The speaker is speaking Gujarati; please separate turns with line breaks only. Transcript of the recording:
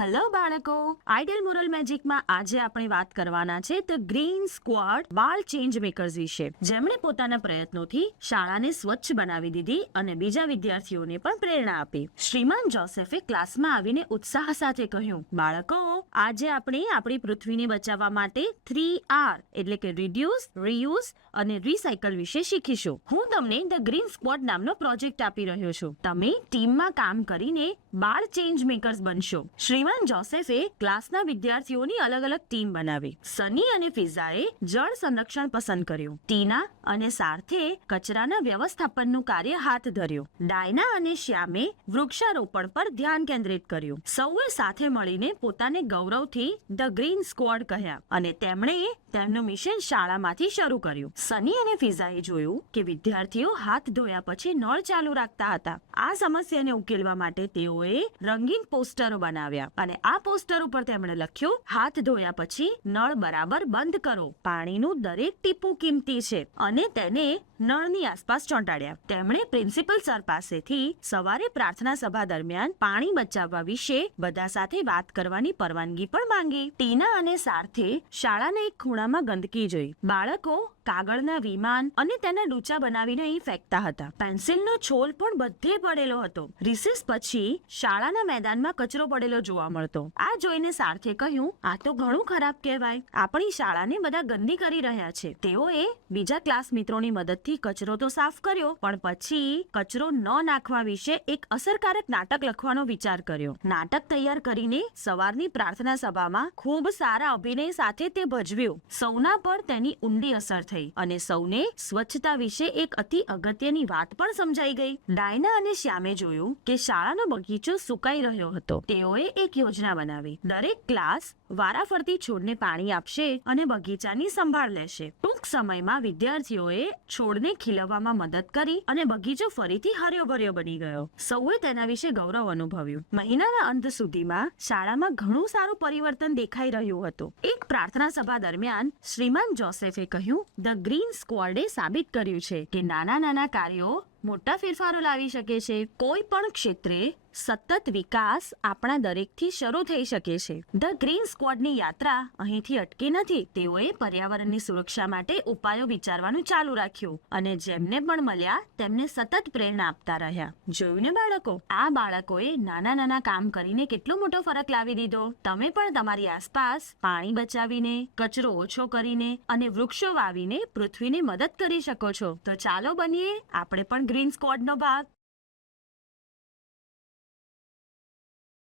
હેલો બાળકો. આઈડલ મોરલ મેજિકમાં આજે આપણે વાત કરવાના છે ધ ગ્રીન સ્ક્વોડ વાળ ચેન્જ મેકર્સ વિશે. જેમણે પોતાના પ્રયત્નોથી શાળાને સ્વચ્છ બનાવી દીધી અને બીજા વિદ્યાર્થીઓને પણ પ્રેરણા આપી. શ્રીમાન જોસેફે ક્લાસમાં આવીને ઉત્સાહ સાથે કહ્યું, બાળકો, આજે આપણે આપણી પૃથ્વીને બચાવવા માટે થ્રી આર એટલે કે રિડ્યુસ રીયુઝ અને રિસાયકલ વિશે શીખીશું. હું તમને ધ ગ્રીન સ્ક્વોડ નામનો પ્રોજેક્ટ આપી રહ્યો છું. તમે ટીમમાં કામ કરીને બાળ ચેન્જ મેકર્સ બનશો. શ્રીમાન જોસેફે ક્લાસના વિદ્યાર્થીઓની અલગ અલગ ટીમ બનાવી. સની અને ફિઝાએ જળ સંરક્ષણ પસંદ કર્યું. ટીના અને સાર્થે કચરાના વ્યવસ્થાપનનું કાર્ય હાથ ધર્યું. ડાયના અને શ્યામે વૃક્ષારોપણ પર ધ્યાન કેન્દ્રિત કર્યું. સૌએ સાથે મળીને પોતાને ગૌરવથી ધ ગ્રીન સ્ક્વોડ કહ્યા અને તેમણે તેમનું મિશન શાળામાંથી શરૂ કર્યું. સની અને ફિઝાએ જોયું કે વિદ્યાર્થીઓ હાથ ધોયા પછી નળ ચાલુ રાખતા હતા. આ સમસ્યાને ઉકેલવા માટે તેઓએ રંગીન પોસ્ટરો બનાવ્યા. અને આ પોસ્ટર ઉપર તેમણે લખ્યું, હાથ ધોયા પછી નળ બરાબર બંધ કરો. પાણીનું દરેક ટીપું કિંમતી છે. અને તેને નળની આસપાસ ચોંટાડ્યા. તેમણે પ્રિન્સિપલ સર પાસેથી સવારે પ્રાર્થના સભા દરમિયાન પાણી બચાવવા વિશે બધા સાથે વાત કરવાની પરવાનગી પણ માંગી. ટીના અને સાર્થે શાળાના એક ખૂણામાં ગંદકી જોઈ. બાળકો કાગળના વિમાન અને તેના ડૂચા બનાવીને અહીં ફેંકતા હતા. પેન્સિલનો છોલ પણ બધે પડેલો હતો. રિસેસ પછી શાળાના મેદાનમાં કચરો પડેલો જોવા મળતો. આ જોઈને સાર્થે કહ્યું, આ તો ઘણું ખરાબ કહેવાય. આપણી શાળાને બધા ગંદી કરી રહ્યા છે. તેઓએ બીજા ક્લાસ મિત્રોની મદદથી કચરો તો સાફ કર્યો, પણ પછી કચરો ન નાખવા વિશે એક અસરકારક નાટક લખવાનો વિચાર કર્યો. નાટક તૈયાર કરીને સવારની પ્રાર્થના સભામાં ખૂબ સારા અભિનય સાથે તે ભજવ્યું. સૌના પર તેની ઊંડી અસર થઈ અને સૌને સ્વચ્છતા વિશે એક અતિ અગત્યની વાત પણ સમજાઈ ગઈ. ડાયના અને શ્યામે જોયું કે શાળાનો બગીચો સુકાઈ રહ્યો હતો. તેઓએ એક યોજના બનાવી. દરેક ક્લાસ વારાફરતી છોડને પાણી આપશે અને બગીચાની સંભાળ લેશે. ટૂંક સમયમાં વિદ્યાર્થીઓએ છોડને ખીલવવામાં મદદ કરી અને બગીચો ફરીથી હર્યો ભર્યો બની ગયો. સૌએ તેના વિશે ગૌરવ અનુભવ્યું. મહિનાના અંત સુધીમાં શાળામાં ઘણું સારું પરિવર્તન દેખાઈ રહ્યું હતું. એક પ્રાર્થના સભા દરમિયાન શ્રીમાન જોસેફે કહ્યું, ધ ગ્રીન સ્ક્વોડે સાબિત કર્યું છે કે નાના નાના કાર્યો મોટા ફેરફારો લાવી શકે છે. કોઈ પણ ક્ષેત્રે સતત વિકાસ આપણા દરેકથી શરૂ થઈ શકે છે. ધ ગ્રીન સ્કવોડની યાત્રા અહીંથી અટકી નથી. તેઓએ પર્યાવરણની સુરક્ષા માટે ઉપાયો વિચારવાનું ચાલુ રાખ્યું અને જેમને પણ મળ્યા તેમને સતત પ્રેરણા આપતા રહ્યા. જોયું ને બાળકો? આ બાળકોએ નાના નાના કામ કરીને કેટલો મોટો ફરક લાવી દીધો. તમે પણ તમારી આસપાસ પાણી બચાવીને, કચરો ઓછો કરીને અને વૃક્ષો વાવીને પૃથ્વીને મદદ કરી શકો છો. તો ચાલો બનીએ. આપણે પણ ગ્રીન સ્ક્વોડનો ભાગ.